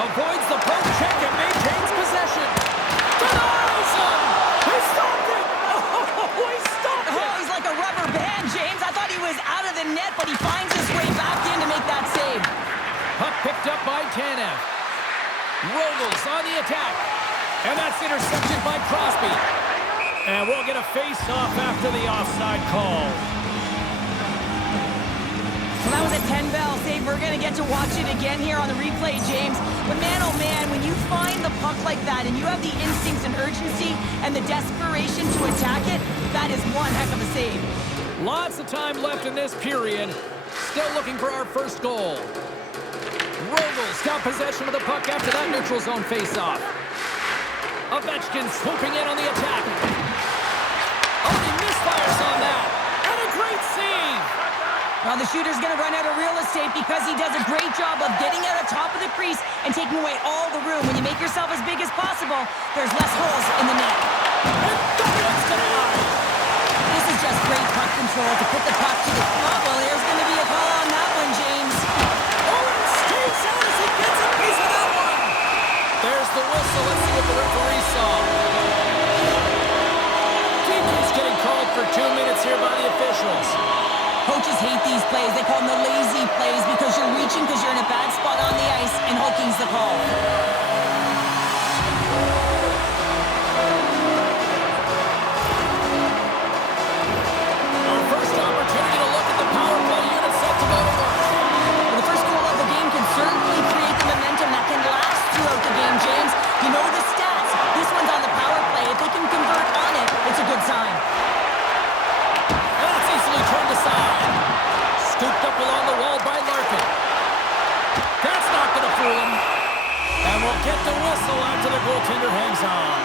Avoids the poke check and maintains possession. Denies him! He stopped it! Oh, he stopped it! Oh, he's like a rubber band, James. I thought he was out of the net, but he finds his way back in to make that save. Puck picked up by Tanev. Rogels on the attack. And that's intercepted by Crosby. And we'll get a face-off after the offside call. Well, that was a 10-bell save. We're going to get to watch it again here on the replay, James. But man, oh man, when you find the puck like that and you have the instincts and urgency and the desperation to attack it, that is one heck of a save. Lots of time left in this period. Still looking for our first goal. Rogels got possession of the puck after that neutral zone face-off. Ovechkin swooping in on the attack. Oh, he misfires on that. And a great save. Well, the shooter's going to run out of real estate because he does a great job of getting out of top of the crease and taking away all the room. When you make yourself as big as possible, there's less holes in the net. And Douglas denied. This is just great puck control to put the puck to the... Oh, well, there's going to be a call on that one, James. Oh, and skates out as he gets a piece of that one. There's the whistle. Let's see what the referee saw. Keeke's getting called for 2 minutes here by the officials. Coaches hate these plays. They call them the lazy plays because you're reaching because you're in a bad spot on the ice, and hooking's the call. Our first opportunity to look at the power play unit set to go to work. Well, the first goal of the game can certainly create the momentum that can last throughout the game, James. You know the stats. This one's on the power play. If they can convert on it, it's a good sign. That's easily turned aside. Scooped up along the wall by Larkin. That's not going to fool him. And we'll get the whistle after the goaltender hangs on.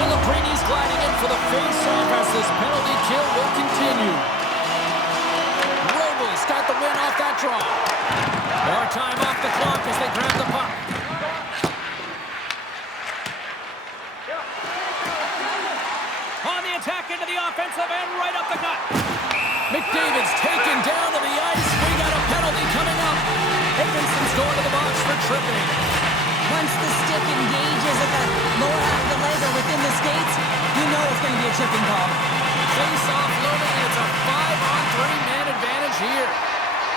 Celebrini's gliding in for the face-off as this penalty kill will continue. Rogels got the win off that draw. More time off the clock as they grab the puck. On the attack into the offensive end, right up the gut. McDavid's taken down to the ice. We got a penalty coming up. Higginson's going to the box for tripping. Once the stick engages at the lower half of the leg or within the skates, you know it's going to be a tripping call. Face-off loading, and it's a 5-on-3 man advantage here.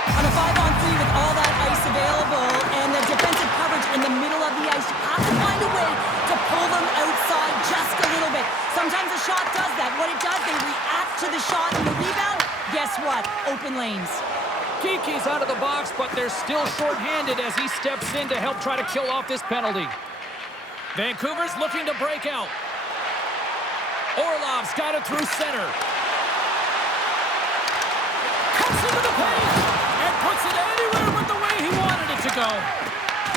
On a 5-on-3 with all that ice available and the defensive coverage in the middle of the ice, you have to find a way to pull them outside just a little bit. Sometimes a shot does that. What it does, they react to the shot and the rebound. Guess what? Open lanes. Keeke's out of the box, but they're still shorthanded as he steps in to help try to kill off this penalty. Vancouver's looking to break out. Orlov's got it through center. Cuts into the paint and puts it anywhere but the way he wanted it to go.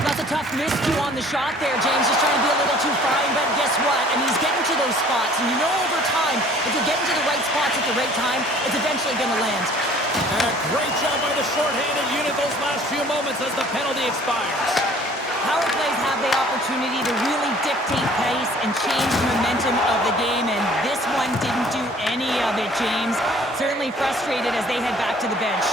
That's a tough miscue on the shot there, James. Just trying to be a little too fine, but guess what? I mean, he's getting to those spots, and you know over time, if you get into the right spots at the right time, it's eventually going to land. And a great job by the shorthanded unit those last few moments as the penalty expires. Power plays have the opportunity to really dictate pace and change the momentum of the game, and this one didn't do any of it, James. Certainly frustrated as they head back to the bench.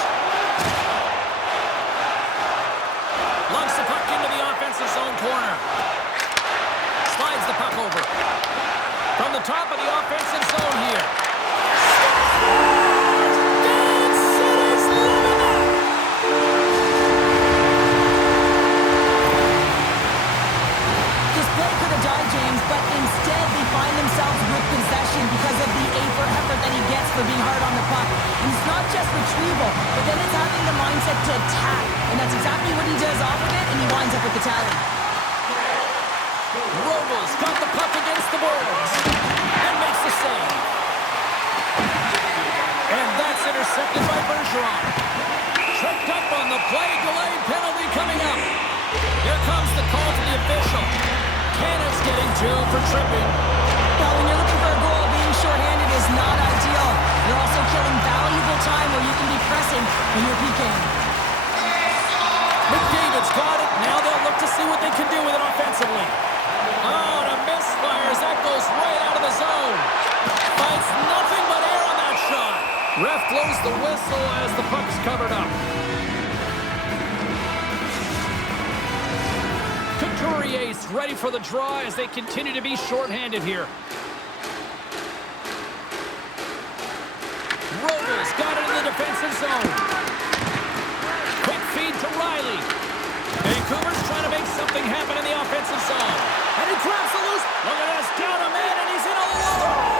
Lunks the puck into the offensive zone corner. Slides the puck over. From the top of the offensive zone here. But instead, they find themselves with possession because of the effort that he gets for being hard on the puck. And it's not just retrieval, but then it's having the mindset to attack. And that's exactly what he does off of it, and he winds up with the tally. Rogels got the puck against the boards and makes the save. And that's intercepted by Bergeron. Tripped up on the play, delayed penalty coming up. Here comes the call to the official. Canada's getting 2 for tripping. Now, when you're looking for a goal, being shorthanded is not ideal. You're also killing valuable time where you can be pressing when you're PKing. McDavid's got it. Now they'll look to see what they can do with it offensively. Oh, and a misfire as that goes right out of the zone. Finds nothing but air on that shot. Ref blows the whistle as the puck's covered up. Couturier's ready for the draw as they continue to be shorthanded here. Robles got it in the defensive zone. Quick feed to Riley. Vancouver's trying to make something happen in the offensive zone. And he grabs the loose. Look at this. Down a man, and he's in all alone.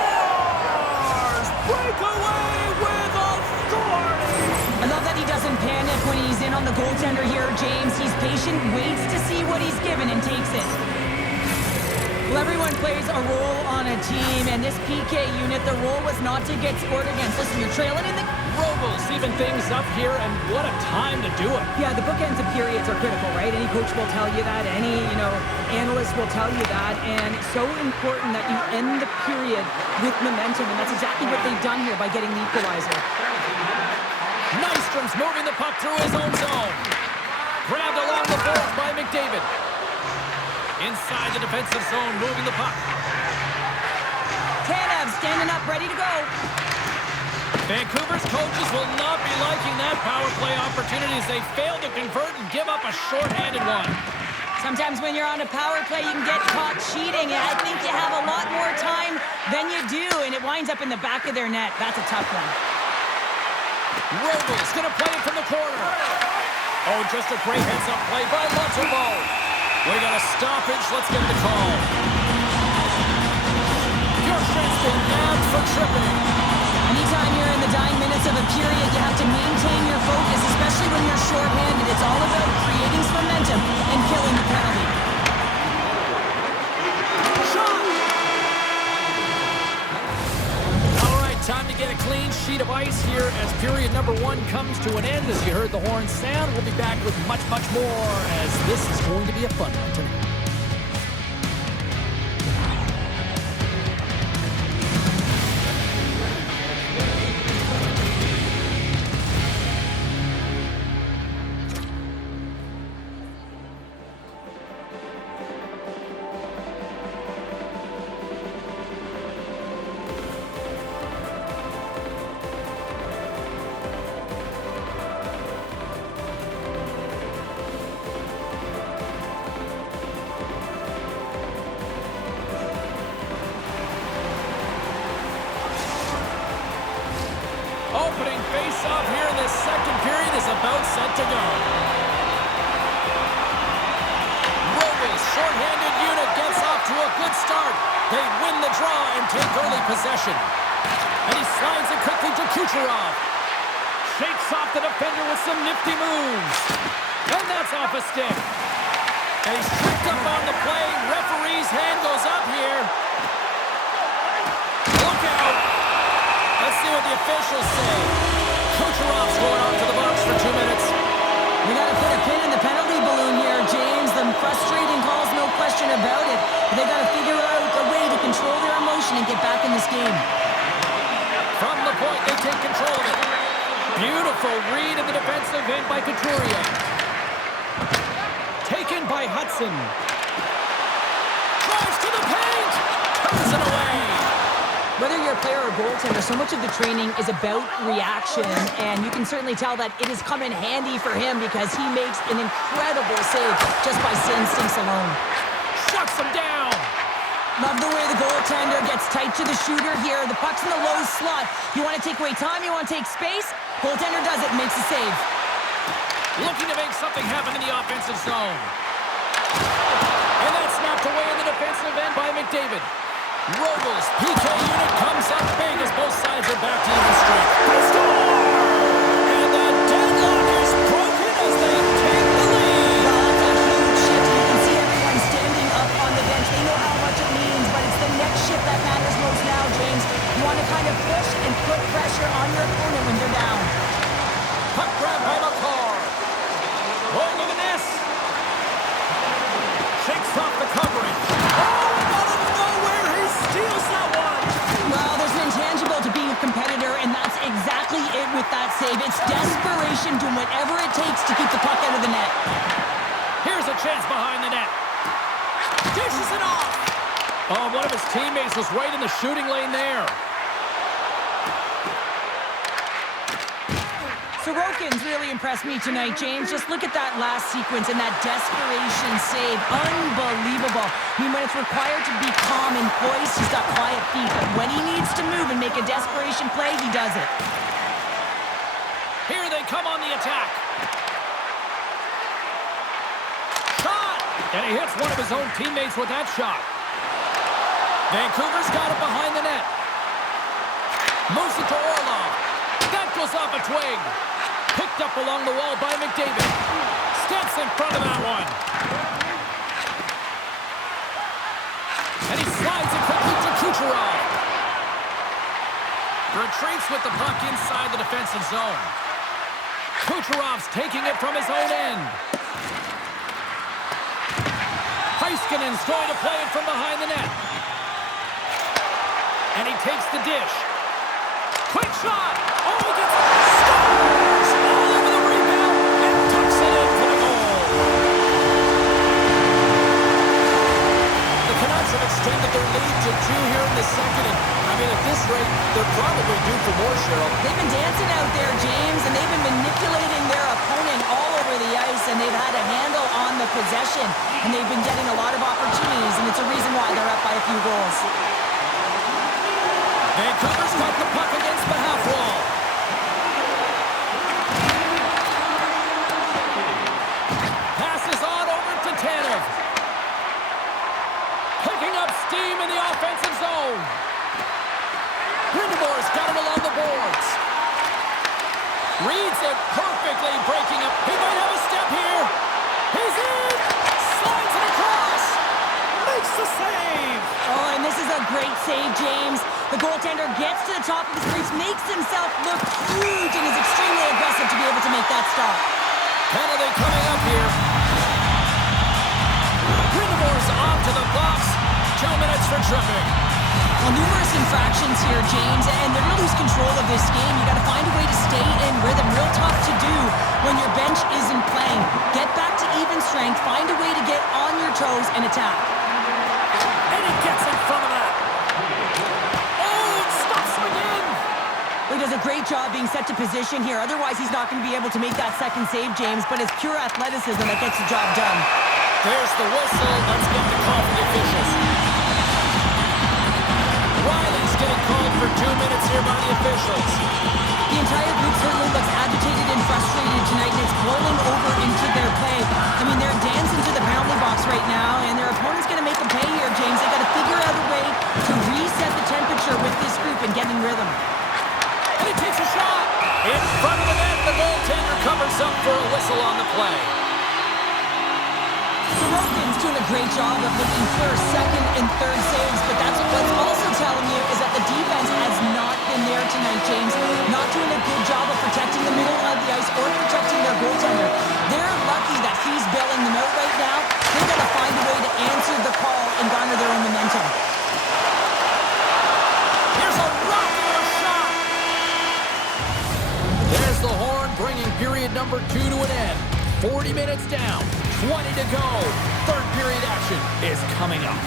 Breakaway with authority. I love that he doesn't panic when he's in on the goaltender here, James. He's patient, waits to see what he's given, and takes it. Well, everyone plays a role on a team, and this PK unit, the role was not to get scored against. Listen, you're trailing in the... Robles even things up here, and what a time to do it. Yeah, the bookends of periods are critical, right? Any coach will tell you that. Any, analyst will tell you that. And it's so important that you end the period with momentum, and that's exactly what they've done here by getting the equalizer. Nystrom's moving the puck through his own zone. Grabbed along the boards by McDavid. Inside the defensive zone, moving the puck. Tanev standing up, ready to go. Vancouver's coaches will not be liking that power play opportunity as they fail to convert and give up a shorthanded one. Sometimes when you're on a power play, you can get caught cheating, and I think you have a lot more time than you do, and it winds up in the back of their net. That's a tough one. Robles going to play it from the corner. Oh, just a great heads-up play by Montembeault. We got a stoppage. Let's get the call. Bjorkstrand's been nabbed for tripping. Anytime you're in the dying minutes of a period, you have to maintain your focus, especially when you're shorthanded. It's all about creating some momentum and killing the penalty. Shot! All right, time to get a clean sheet of ice here as period number 1 comes to an end. As you heard the horn sound, we'll be back with much, much more as this is going to be a fun one tonight. Opening face-off here in this second period is about set to go. Robles, shorthanded unit, gets off to a good start. They win the draw and take early possession. And he slides it quickly to Kucherov. Shakes off the defender with some nifty moves. And that's off a stick. And he's tripped up on the play. Referee's hand goes up here. Look out. Let's see what the officials say. Kucherov's going on to the box for 2 minutes. We got to put a pin in the penalty balloon here, James. The frustrating calls, no question about it. But they got to figure out a way to control their emotion and get back in this game. From the point, they take control of it. Beautiful read in the defensive end by Couturier. Taken by Hudson. Drives to the paint. Turns it away. Whether you're a player or goaltender, so much of the training is about reaction, and you can certainly tell that it has come in handy for him because he makes an incredible save just by instincts alone. Shuts him down. Love the way the goaltender gets tight to the shooter here. The puck's in the low slot. You want to take away time, you want to take space. Goaltender does it, makes a save. Looking to make something happen in the offensive zone. And that's snapped away in the defensive end by McDavid. Robles, PK unit comes up big as both sides are back to even strength. They score! And the deadlock is broken as they take the lead. Well, that's a huge shift. You can see everyone standing up on the bench. They know how much it means, but it's the next shift that matters most now, James. You want to kind of push and put pressure on your opponent when you're down. Puck grab by McCarr. Going to the nest. Shakes off the coverage. Oh, out of nowhere, he steals that one. Well, there's an intangible to being a competitor, and that's exactly it with that save. It's desperation, doing whatever it takes to keep the puck out of the net. Here's a chance behind the net. Dishes it off. Oh, one of his teammates was right in the shooting lane there. Sorokin's really impressed me tonight, James. Just look at that last sequence and that desperation save. Unbelievable. I mean, when it's required to be calm and poised, he's got quiet feet. But when he needs to move and make a desperation play, he does it. Here they come on the attack. Shot! And he hits one of his own teammates with that shot. Vancouver's got it behind the net. Moves it to Orlov. That goes off a twig. Picked up along the wall by McDavid. Steps in front of that one. And he slides it quickly to Kucherov. Retreats with the puck inside the defensive zone. Kucherov's taking it from his own end. Heiskanen's going to play it from behind the net. And he takes the dish. Quick shot! Oh, he gets it! Scores! All over the rebound and tucks it in for the goal. The Canucks have extended their lead to 2 here in the second. And, I mean, at this rate, they're probably due for more, Cheryl. They've been dancing out there, James, and they've been manipulating their opponent all over the ice, and they've had a handle on the possession, and they've been getting a lot of opportunities, and it's a reason why they're up by a few goals. Vancouver's got the puck against the half wall. Passes on over to Tanev. Picking up steam in the offensive zone. Grindemore's got it along the boards. Reads it perfectly, breaking up. He might have a step here. He's in. Slides it across. Makes the save. Oh, and this is a great save, James. The goaltender gets to the top of the crease, makes himself look huge, and is extremely aggressive to be able to make that stop. Penalty coming up here. Grindemore's off to the box. 2 minutes for tripping. Well, numerous infractions here, James, and they're going to lose control of this game. You got to find a way to stay in rhythm. Real tough to do when your bench isn't playing. Get back to even strength. Find a way to get on your toes and attack. And he gets in front of that. He does a great job being set to position here. Otherwise, he's not going to be able to make that second save, James. But it's pure athleticism that gets the job done. There's the whistle. Let's get the call from the officials. Riley's getting called for 2 minutes here by the officials. The entire group certainly looks agitated and frustrated tonight, and it's boiling over into their play. I mean, they're dancing to the penalty box right now, and their opponent's going to make them pay here, James. They got to figure out a way to reset the temperature with this group and get in rhythm. And he takes a shot. In front of the net, the goaltender covers up for a whistle on the play. Sorokin's doing a great job of looking for second and third saves, but that's what's also telling you is that the defense has not been there tonight, James. Not doing a good job of protecting the middle of the ice or protecting their goaltender. They're lucky that he's bailing them out right now. They've got to find a way to answer the call and garner their own momentum. Here's a rocket shot. There's the horn, bringing period number 2 to an end. 40 minutes down, 20 to go. Third period action is coming up.